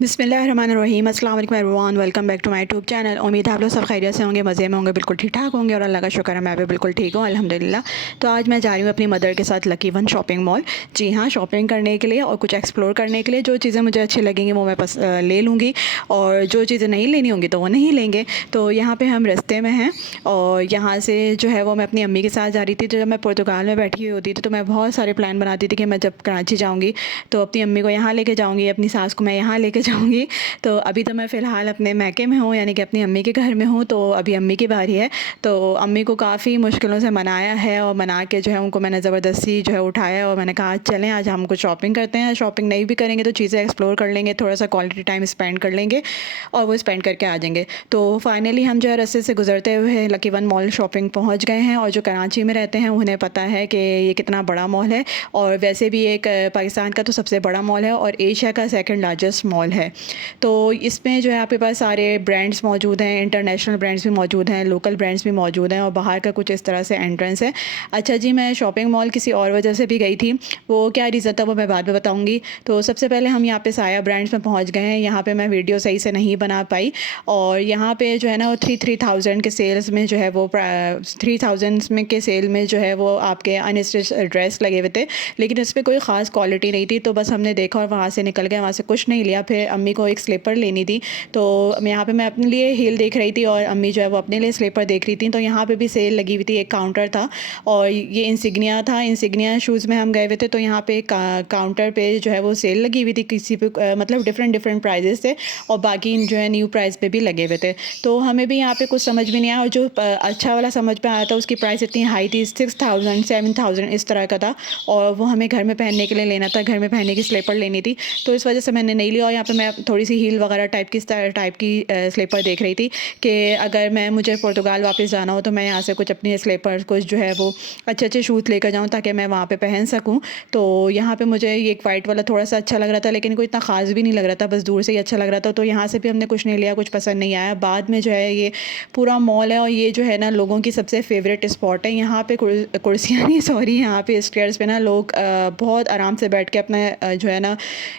बिस्मिल्लाहिर्रहमानिर्रहीम, अस्सलाम वालेकुम everyone, welcome back to my YouTube channel. उम्मीद है आप लोग सब खैरियत से होंगे, मज़े में होंगे, बिल्कुल ठीक ठाक होंगे और अल्लाह का शुक्र है मैं भी बिल्कुल ठीक हूँ अल्हम्दुलिल्लाह। तो आज मैं जा रही हूँ अपनी मदर के साथ लकी वन शॉपिंग मॉल। जी हाँ, शॉपिंग करने के लिए और कुछ एक्सप्लोर करने के लिए। जो चीज़ें मुझे अच्छी लगेंगी वो मैं ले लूँगी और जो चीज़ें नहीं लेनी होंगी तो वो नहीं लेंगे। तो यहाँ पर हम रास्ते में हैं और यहाँ से जो है वो मैं अपनी अम्मी के साथ जा रही थी। तो जब मैं पुर्तगाल में बैठी हुई होती थी तो मैं बहुत सारे प्लान बनाती थी कि मैं जब कराची जाऊँगी तो अपनी अम्मी को यहाँ लेके जाऊँगी, अपनी सास को मैं यहाँ लेके जाऊँगी। तो अभी तो मैं फ़िलहाल अपने मैके में हूँ, यानी कि अपनी अम्मी के घर में हूँ। तो अभी अम्मी की बारी है। तो अम्मी को काफ़ी मुश्किलों से मनाया है और मना के जो है उनको मैंने ज़बरदस्ती जो है उठाया और मैंने कहा आज चलें, आज हम कुछ शॉपिंग करते हैं। शॉपिंग नहीं भी करेंगे तो चीज़ें एक्सप्लोर कर लेंगे, थोड़ा सा क्वालिटी टाइम स्पेंड कर लेंगे और वो स्पेंड करके आ जाएंगे। तो फाइनली हम जो है रास्ते से गुजरते हुए लकी वन मॉल शॉपिंग पहुँच गए हैं। और जो कराची में रहते हैं उन्हें पता है कि ये कितना बड़ा मॉल है और वैसे भी एक पाकिस्तान का तो सबसे बड़ा मॉल है और एशिया का सेकंड लार्जेस्ट मॉल है। तो इसमें जो है आपके पास सारे ब्रांड्स मौजूद हैं, इंटरनेशनल ब्रांड्स भी मौजूद हैं, लोकल ब्रांड्स भी मौजूद हैं और बाहर का कुछ इस तरह से एंट्रेंस है। अच्छा जी, मैं शॉपिंग मॉल किसी और वजह से भी गई थी, वो क्या रीज़न था वो मैं बाद में बताऊँगी। तो सबसे पहले हम यहाँ पे साया ब्रांड्स में पहुँच गए हैं। यहाँ पे मैं वीडियो सही से नहीं बना पाई और यहाँ पे जो है ना वो 3000 के सेल्स में जो है वो 3000 में के सेल में जो है वो आपके अनस्टिच ड्रेस लगे हुए थे, लेकिन इस पर कोई ख़ास क्वालिटी नहीं थी। तो बस हमने देखा और वहाँ से निकल गए, वहाँ से कुछ नहीं लिया। फिर अम्मी को एक स्लीपर लेनी थी तो यहाँ पे मैं अपने लिए हील देख रही थी और अम्मी जो है वो अपने लिए स्लीपर देख रही थी। तो यहाँ पे भी सेल लगी हुई थी, एक काउंटर था और ये इंसिग्निया था। इंसिग्निया शूज़ में हम गए हुए थे तो यहाँ पे काउंटर पे जो है वो सेल लगी हुई थी, किसी पे मतलब डिफरेंट प्राइजेस थे और बाकी जो है न्यू प्राइस पे भी लगे हुए थे। तो हमें भी यहाँ पे कुछ समझ में नहीं आया और जो अच्छा वाला समझ में आया था उसकी प्राइस इतनी हाई थी, 6000 7000 इस तरह का था और वो हमें घर में पहनने के लिए लेना था, घर में पहनने की स्लीपर लेनी थी। तो इस वजह से मैंने नहीं लिया और यहाँ पे मैं थोड़ी सी हील वगैरह टाइप की स्लीपर देख रही थी कि अगर मुझे पुर्तगाल वापस जाना हो तो मैं यहाँ से कुछ अपनी स्लीपर कुछ जो है वो अच्छे अच्छे शूज़ लेकर जाऊँ ताकि मैं वहाँ पे पहन सकूँ। तो यहाँ पे मुझे ये एक वाइट वाला थोड़ा सा अच्छा लग रहा था, लेकिन कोई इतना ख़ास भी नहीं लग रहा था, बस दूर से ही अच्छा लग रहा था। तो यहाँ से भी हमने कुछ नहीं लिया, कुछ पसंद नहीं आया। बाद में जो है ये पूरा मॉल है और ये जो है ना लोगों की सबसे फेवरेट स्पॉट है। यहाँ पे कुर्सियाँ नहीं, सॉरी, यहाँ पे स्टेयर्स पे ना लोग बहुत आराम से बैठ के अपना जो है ना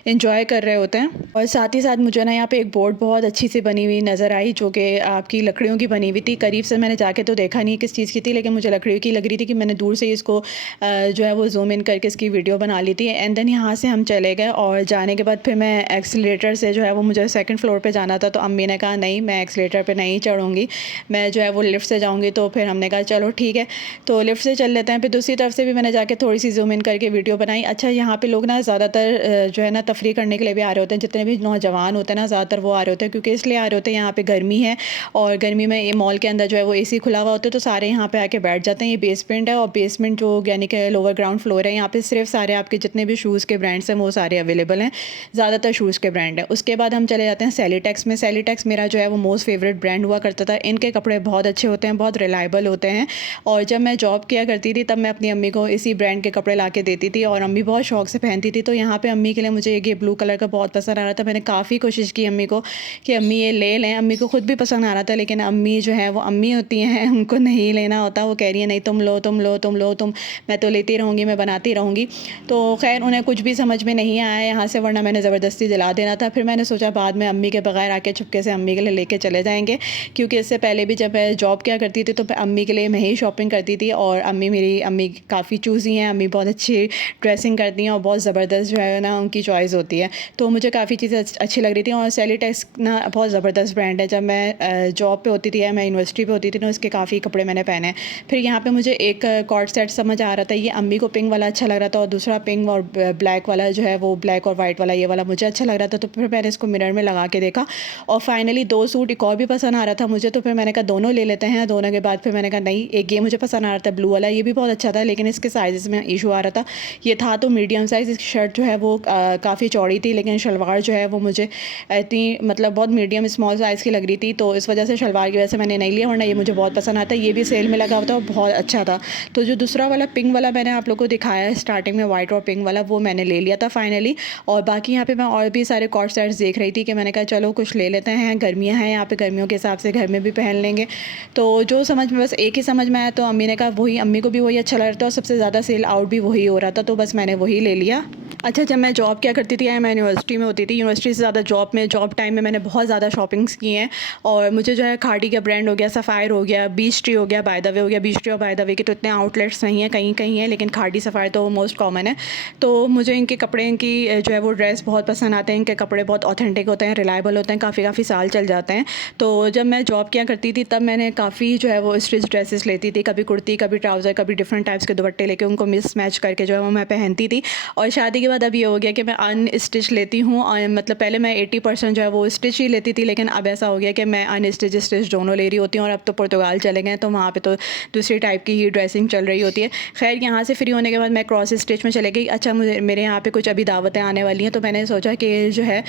इंजॉय कर रहे होते हैं। और साथ ही साथ मुझे ना यहाँ पे एक बोर्ड बहुत अच्छी सी बनी हुई नज़र आई जो कि आपकी लकड़ियों की बनी हुई थी। करीब से मैंने जाके तो देखा नहीं किस चीज़ की थी, लेकिन मुझे लकड़ियों की लग रही थी कि मैंने दूर से ही इसको जो है वो जूम इन करके इसकी वीडियो बना ली थी। एंड देन यहाँ से हम चले गए और जाने के बाद फिर मैं एक्सीलेटर से जो है वो मुझे सेकंड फ्लोर पे जाना था। तो अम्मी ने कहा नहीं, मैं एक्सीलेटर पे नहीं चढ़ूँगी, मैं जो है वो लिफ्ट से जाऊँगी। तो फिर हमने कहा चलो ठीक है, तो लिफ्ट से चल लेते हैं। फिर दूसरी तरफ से भी मैंने जाके थोड़ी सी जूम इन करके वीडियो बनाई। अच्छा, यहाँ पे लोग ना ज़्यादातर जो है ना तफरी करने के लिए भी आ रहे होते हैं, जितने भी नौजवान होते हैं ना ज़्यादातर वो आ रहे होते हैं, क्योंकि इसलिए आ रहे होते हैं यहाँ पे गर्मी है और गर्मी में ये मॉल के अंदर जो है वो एसी खुला हुआ होता है तो सारे यहाँ पे आके बैठ जाते हैं। ये बेसमेंट है और बेसमेंट जो यानी कि लोअर ग्राउंड फ्लोर है, यहाँ पे सिर्फ सारे आपके जितने भी शूज़ के ब्रांड्स हैं वो सारे अवेलेबल हैं, ज़्यादातर शूज़ के ब्रांड है। उसके बाद हम चले जाते हैं सैलिटेक्स में। सैलिटेक्स मेरा जो है वो मोस्ट फेवरेट ब्रांड हुआ करता था। इनके कपड़े बहुत अच्छे होते हैं, बहुत रिलायबल होते हैं और जब मैं जॉब किया करती थी तब मैं अपनी अम्मी को इसी ब्रांड के कपड़े ला के देती थी और अम्मी बहुत शौक से पहनती थी। तो यहाँ पे अम्मी के लिए मुझे ये ब्लू कलर का बहुत पसंद आ रहा था। मैंने काफ़ी कोशिश की अम्मी को कि अम्मी ये ले लें, अम्मी को खुद भी पसंद आ रहा था, लेकिन अम्मी जो है वो अम्मी होती हैं, उनको नहीं लेना होता। वो कह रही है नहीं तुम लो तुम लो तुम लो तुम, मैं तो लेती रहूँगी, मैं बनाती रहूँगी। तो खैर उन्हें कुछ भी समझ में नहीं आया यहाँ से, वरना मैंने ज़बरदस्ती दिला देना था। फिर मैंने सोचा बाद में अम्मी के बगैर आके चुपके से अम्मी के लिए लेके चले जाएंगे, क्योंकि इससे पहले भी जब मैं जॉब किया करती थी तो अम्मी के लिए मैं ही शॉपिंग करती थी और अम्मी काफ़ी चूज़ी हैं, अम्मी बहुत अच्छी ड्रेसिंग करती हैं और बहुत ज़बरदस्त जो है ना उनकी चॉइस होती है। तो मुझे काफ़ी चीज़ें अच्छी लग रही थी और सैलिटेक्स ना बहुत ज़बरदस्त ब्रांड है। जब मैं जॉब पे होती थी या मैं यूनिवर्सिटी पे होती थी ना, उसके काफ़ी कपड़े मैंने पहने। फिर यहाँ पे मुझे एक कॉर्ड सेट समझ आ रहा था, ये अम्मी को पिंक वाला अच्छा लग रहा था और दूसरा पिंक और ब्लैक वाला जो है वो ब्लैक और वाइट वाला ये वाला मुझे अच्छा लग रहा था। तो फिर मैंने इसको मिरर में लगा के देखा और फाइनली दो सूट एक और भी पसंद आ रहा था मुझे, तो फिर मैंने कहा दोनों ले लेते हैं। दोनों के बाद फिर मैंने कहा नहीं, एक ये मुझे पसंद आ रहा था ब्लू वाला, ये भी बहुत अच्छा था, लेकिन इसके साइज़ में इशू आ रहा था। ये था तो मीडियम साइज़, इसकी शर्ट जो है वो काफ़ी चौड़ी थी, लेकिन शलवार जो है वो मुझे इतनी मतलब बहुत मीडियम स्मॉल साइज़ की लग रही थी। तो इस वजह से शलवार की वजह से मैंने नहीं लिया, वरना ये मुझे बहुत पसंद आता है। ये भी सेल में लगा हुआ था और बहुत अच्छा था। तो जो दूसरा वाला पिंक वाला मैंने आप लोगों को दिखाया है स्टार्टिंग में, वाइट और पिंक वाला, वो मैंने ले लिया था फाइनली। और बाकी यहाँ पे मैं और भी सारे कॉर्ड सेट्स देख रही थी कि मैंने कहा चलो कुछ ले लेते हैं, गर्मियाँ हैं यहाँ पे, गर्मियों के हिसाब से घर में भी पहन लेंगे। तो जो समझ में बस एक ही समझ में आया, तो अम्मी ने कहा वही, अम्मी को भी वही अच्छा लग रहा था और सबसे ज़्यादा सेल आउट भी वही हो रहा था, तो बस मैंने वही ले लिया। अच्छा, जब मैं जॉब किया करती थी या मैं यूनिवर्सिटी में होती थी, यूनिवर्सिटी से ज़्यादा जॉब टाइम में मैंने बहुत ज़्यादा शॉपिंग्स की हैं। और मुझे जो है खाड़ी का ब्रांड हो गया, सफ़ायर हो गया, बीच ट्री हो गया, बाय द वे हो गया। बीच ट्री और बाय द वे के तो इतने आउटलेट्स नहीं हैं, कहीं कहीं हैं, लेकिन खाड़ी सफ़ायर तो मोस्ट कॉमन है। तो मुझे इनके कपड़े, इनकी जो है वो ड्रेस बहुत पसंद आते हैं। इनके कपड़े बहुत ऑथेंटिक होते हैं, रिलायबल होते हैं, काफ़ी साल चल जाते हैं। तो जब मैं जॉब किया करती थी तब मैंने काफ़ी जो है वो स्टिच ड्रेसेस लेती थी, कभी कुर्ती, कभी ट्राउज़र, कभी डिफरेंट टाइप्स के दुपट्टे लेके उनको मिस मैच करके जो है वो मैं पहनती थी। और शादी के बाद अब ये हो गया कि मैं अनस्टिच लेती हूँ। मतलब पहले मैं 80% जो है वो स्टिच ही लेती थी, लेकिन अब ऐसा हो गया कि मैं अनस्टिच स्टिच दोनों ले रही होती हूँ। और अब तो पुर्तगाल चले गए तो वहाँ पे तो दूसरी टाइप की ही ड्रेसिंग चल रही होती है। खैर, यहाँ से फ्री होने के बाद मैं क्रॉस स्टिच में चले गई। अच्छा, मुझे मेरे यहाँ पे कुछ अभी दावतें आने वाली हैं, तो मैंने सोचा कि जो है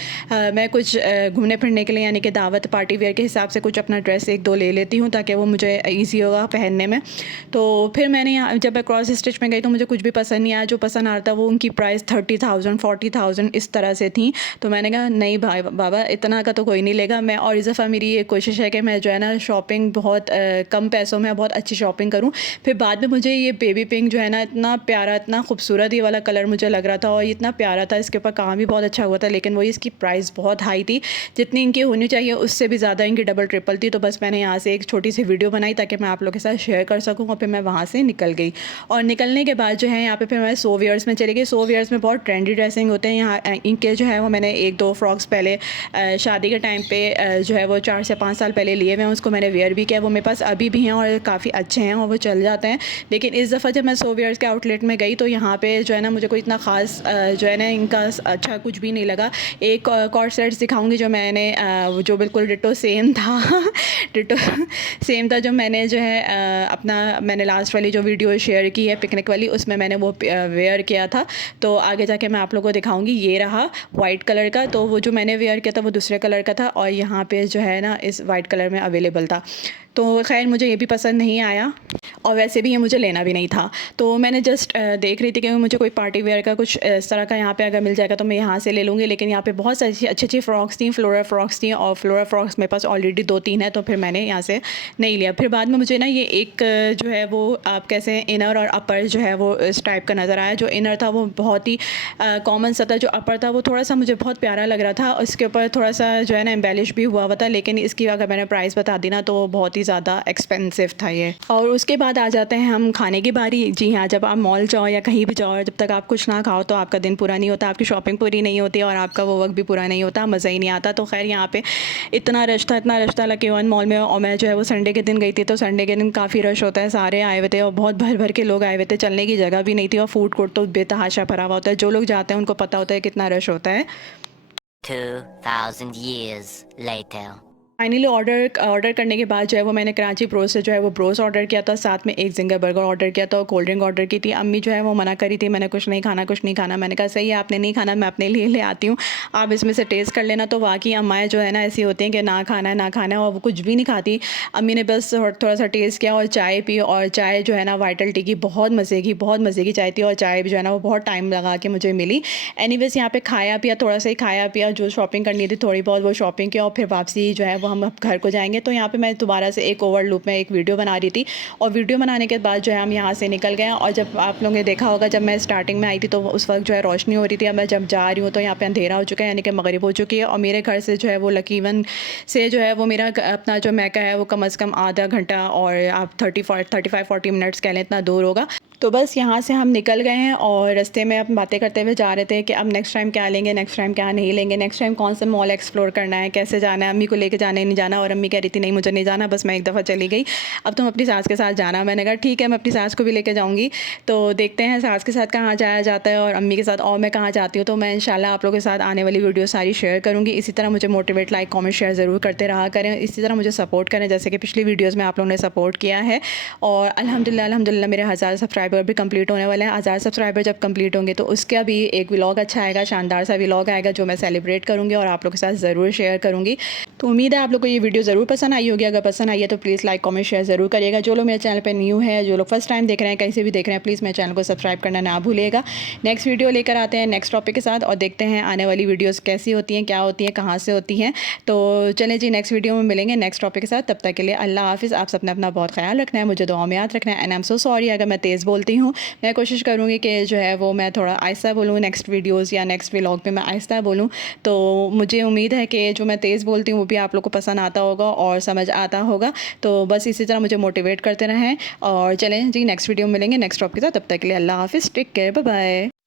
मैं कुछ घूमने फिरने के लिए, यानी कि दावत पार्टी वेयर के हिसाब से कुछ अपना ड्रेस 1-2 ले लेती हूँ, ताकि वो मुझे ईज़ी होगा पहनने में। तो फिर मैंने यहाँ जब मैं क्रॉस स्टिच में गई तो मुझे कुछ भी पसंद नहीं आया। जो पसंद आ रहा था वो उनकी प्राइस 30,000 40,000 इस तरह से थी। तो मैंने कहा नहीं भाई बाबा, इतना का तो कोई नहीं लेगा। मैं और इस दफ़ा मेरी ये कोशिश है कि मैं जो है ना शॉपिंग बहुत कम पैसों में बहुत अच्छी शॉपिंग करूँ। फिर बाद में मुझे ये बेबी पिंक जो है ना, इतना प्यारा, इतना खूबसूरत ये वाला कलर मुझे लग रहा था और इतना प्यारा था, इसके ऊपर काम भी बहुत अच्छा हुआ था, लेकिन वही इसकी प्राइस बहुत हाई थी। जितनी इनकी होनी चाहिए उससे भी ज़्यादा इनकी डबल ट्रिपल थी। तो बस मैंने यहाँ से एक छोटी सी वीडियो बनाई ताकि मैं आप लोगों के साथ शेयर कर सकूँ, और फिर मैं वहाँ से निकल गई। और निकलने के बाद जो है यहाँ पे फिर मैं सो वियर्स में चली गई। सो वियर्स में बहुत ट्रेंडी ड्रेसिंग होते हैं यहाँ। इनके जो है वो मैंने 1-2 फ्रॉक्स पहले शादी के टाइम पे जो है वो 4 से 5 साल पहले लिए हुए हैं, उसको मैंने वेयर भी किया। वो मेरे पास अभी भी हैं और काफ़ी अच्छे हैं और वो चल जाते हैं। लेकिन इस दफ़ा जब मैं सो वियर्स के आउटलेट में गई तो यहाँ पे जो है ना मुझे कोई इतना ख़ास जो है ना इनका अच्छा कुछ भी नहीं लगा। एक कॉर्ड सेट्स दिखाऊंगी जो मैंने जो बिल्कुल डिटो सेम था डिटो सेम था जो मैंने जो है मैंने लास्ट वाली जो वीडियो शेयर की है पिकनिक वाली, उसमें मैंने वो वेयर किया था। तो आगे जाके मैं आप लोगों को दिखाऊंगी। ये रहा वाइट कलर का, तो वो जो मैंने वेयर किया था वो दूसरे कलर का था और यहाँ पे जो है ना इस वाइट कलर में अवेलेबल था। तो खैर मुझे ये भी पसंद नहीं आया और वैसे भी ये मुझे लेना भी नहीं था। तो मैंने जस्ट देख रही थी कि मुझे कोई पार्टी वेयर का कुछ इस तरह का यहाँ पे अगर मिल जाएगा तो मैं यहाँ से ले लूँगी। लेकिन यहाँ पे बहुत सारी अच्छी फ्रॉक्स थी, फ्लोरा फ्रॉक्स थी, और फ्लोरा फ्रॉक्स मेरे पास ऑलरेडी 2-3 है, तो फिर मैंने यहाँ से नहीं लिया। फिर बाद में मुझे ना ये एक जो है वो आप कैसे इनर और अपर जो है वो इस टाइप का नज़र आया। जो इनर था वो बहुत ही कॉमन सा था, जो अपर था वो थोड़ा सा मुझे बहुत प्यारा लग रहा था। उसके ऊपर थोड़ा सा जो है ना एम्बेलिश भी हुआ था, लेकिन इसकी अगर मैंने प्राइस बता दी ना तो बहुत ही ज़्यादा एक्सपेंसिव था ये। और उसके बाद आ जाते हैं हम खाने की बारी। जी हाँ, जब आप मॉल जाओ या कहीं भी जाओ, जब तक आप कुछ ना खाओ तो आपका दिन पूरा नहीं होता, आपकी शॉपिंग पूरी नहीं होती और आपका वो वक्त भी पूरा नहीं होता, मज़ा ही नहीं आता। तो खैर यहाँ पे इतना रश था लकी वन मॉल में। और मैं जो है वो संडे के दिन गई थी, तो संडे के दिन काफ़ी रश होता है, सारे आए हुए थे और बहुत भर भर के लोग आए हुए थे, चलने की जगह भी नहीं थी और फूड कोर्ट तो बेतहाशा भरा हुआ होता है। जो लोग जाते हैं उनको पता होता है कितना रश होता है। 2000 years later. फाइनली ऑर्डर करने के बाद जो है वो मैंने कराची ब्रोस से जो है वो ब्रोस ऑर्डर किया था, साथ में एक जिंगर बर्गर ऑर्डर किया था और कोल्ड ड्रिंक ऑर्डर की थी। अम्मी जो है वो मना करी थी, मैंने कुछ नहीं खाना। मैंने कहा सही है, आपने नहीं खाना, मैं अपने लिए ले आती हूँ, आप इसमें से टेस्ट कर लेना। तो वाकई अम्माएँ जो है ना ऐसी होती हैं कि ना खाना है और वो कुछ भी नहीं खाती। अम्मी ने बस थोड़ा सा टेस्ट किया और चाय पी, और चाय जो है ना वाइटल टी की बहुत मज़े की चाय थी, और चाय भी जो है ना वो बहुत टाइम लगा के मुझे मिली। एनीवेज यहाँ पे खाया पिया, थोड़ा सा ही खाया पिया, जो शॉपिंग करनी थी थोड़ी बहुत वो शॉपिंग किया और फिर वापसी जो है वो हम अब घर को जाएंगे। तो यहाँ पे मैं दोबारा से एक ओवर लूप में एक वीडियो बना रही थी, और वीडियो बनाने के बाद जो है हम यहाँ से निकल गए। और जब आप लोगों ने देखा होगा जब मैं स्टार्टिंग में आई थी तो उस वक्त जो है रोशनी हो रही थी। अब मैं जब जा रही हूँ तो यहाँ पे अंधेरा हो चुका है, यानी कि मगरिब हो चुकी है। और मेरे घर से जो है वो लकीवन से जो है वो मेरा अपना जो मैका है वो कम से कम आधा घंटा और आप 35-40 मिनट्स कह लें, इतना दूर होगा। तो बस यहाँ से हम निकल गए हैं और रास्ते में अब बातें करते हुए जा रहे थे कि अब नेक्स्ट टाइम क्या लेंगे, नेक्स्ट टाइम क्या नहीं लेंगे, नेक्स्ट टाइम कौन सा मॉल एक्सप्लोर करना है, कैसे जाना है, अम्मी को लेके जाना है नहीं जाना। और अम्मी कह रही थी नहीं मुझे नहीं जाना, बस मैं एक दफ़ा चली गई, अब तुम अपनी सास के साथ जाना। मैंने कहा ठीक है, मैं अपनी सास को भी लेके जाऊँगी। तो देखते हैं सास के साथ कहाँ जाया जाता है और अम्मी के साथ और मैं कहाँ जाती हूँ। तो मैं इंशाल्लाह आप लोगों के साथ आने वाली वीडियो सारी शेयर करूँगी। इसी तरह मुझे मोटिवेट, लाइक, कमेंट, शेयर ज़रूर करते रहा करें। इसी तरह मुझे सपोर्ट करें जैसे कि पिछली वीडियोज़ में आप लोगों ने सपोर्ट किया है। और अल्हम्दुलिल्लाह मेरे 1000 सब्सक्राइबर भी कंप्लीट होने वाले हैं। 1000 सब्सक्राइबर जब कंप्लीट होंगे तो उसका भी एक व्लॉग अच्छा आएगा, शानदार सा व्लॉग आएगा जो मैं सेलिब्रेट करूँगी और आप लोगों के साथ ज़रूर शेयर करूँगी। तो उम्मीद है आप लोग को ये वीडियो ज़रूर पसंद आई होगी। अगर पसंद आई है तो प्लीज़ लाइक, कमेंट, शेयर ज़रूर करिएगा। जो लोग मेरे चैनल पर न्यू है, जो लोग फर्स्ट टाइम देख रहे हैं, कहीं से भी देख रहे हैं, प्लीज़ मेरे चैनल को सब्सक्राइब करना ना भूलिएगा। नेक्स्ट वीडियो लेकर आते हैं नेक्स्ट टॉपिक के साथ और देखते हैं आने वाली वीडियोज़ कैसी होती हैं, क्या होती हैं, कहाँ से होती हैं। तो चलें जी, नेक्स्ट वीडियो में मिलेंगे नेक्स्ट टॉपिक के साथ। तब तक के लिए अल्लाह हाफ़िज़। आप सबने अपना बहुत ख्याल रखना है, मुझे दुआ में याद रखना है। And I am so sorry अगर मैं तेज़ बोल बोलती हूँ। मैं कोशिश करूँगी कि जो है वो मैं थोड़ा आहिस्ता बोलूँ नेक्स्ट वीडियोज़ या नेक्स्ट व्लॉग में मैं आहिस्ता बोलूँ। तो मुझे उम्मीद है कि जो मैं तेज़ बोलती हूँ वो भी आप लोग को पसंद आता होगा और समझ आता होगा। तो बस इसी तरह मुझे मोटिवेट करते रहें और चलें जी नेक्स्ट वीडियो में मिलेंगे नेक्स्ट टॉपिक के साथ। तब तक के लिए अल्लाह हाफ़िज़, टेक केयर, बाय बाय।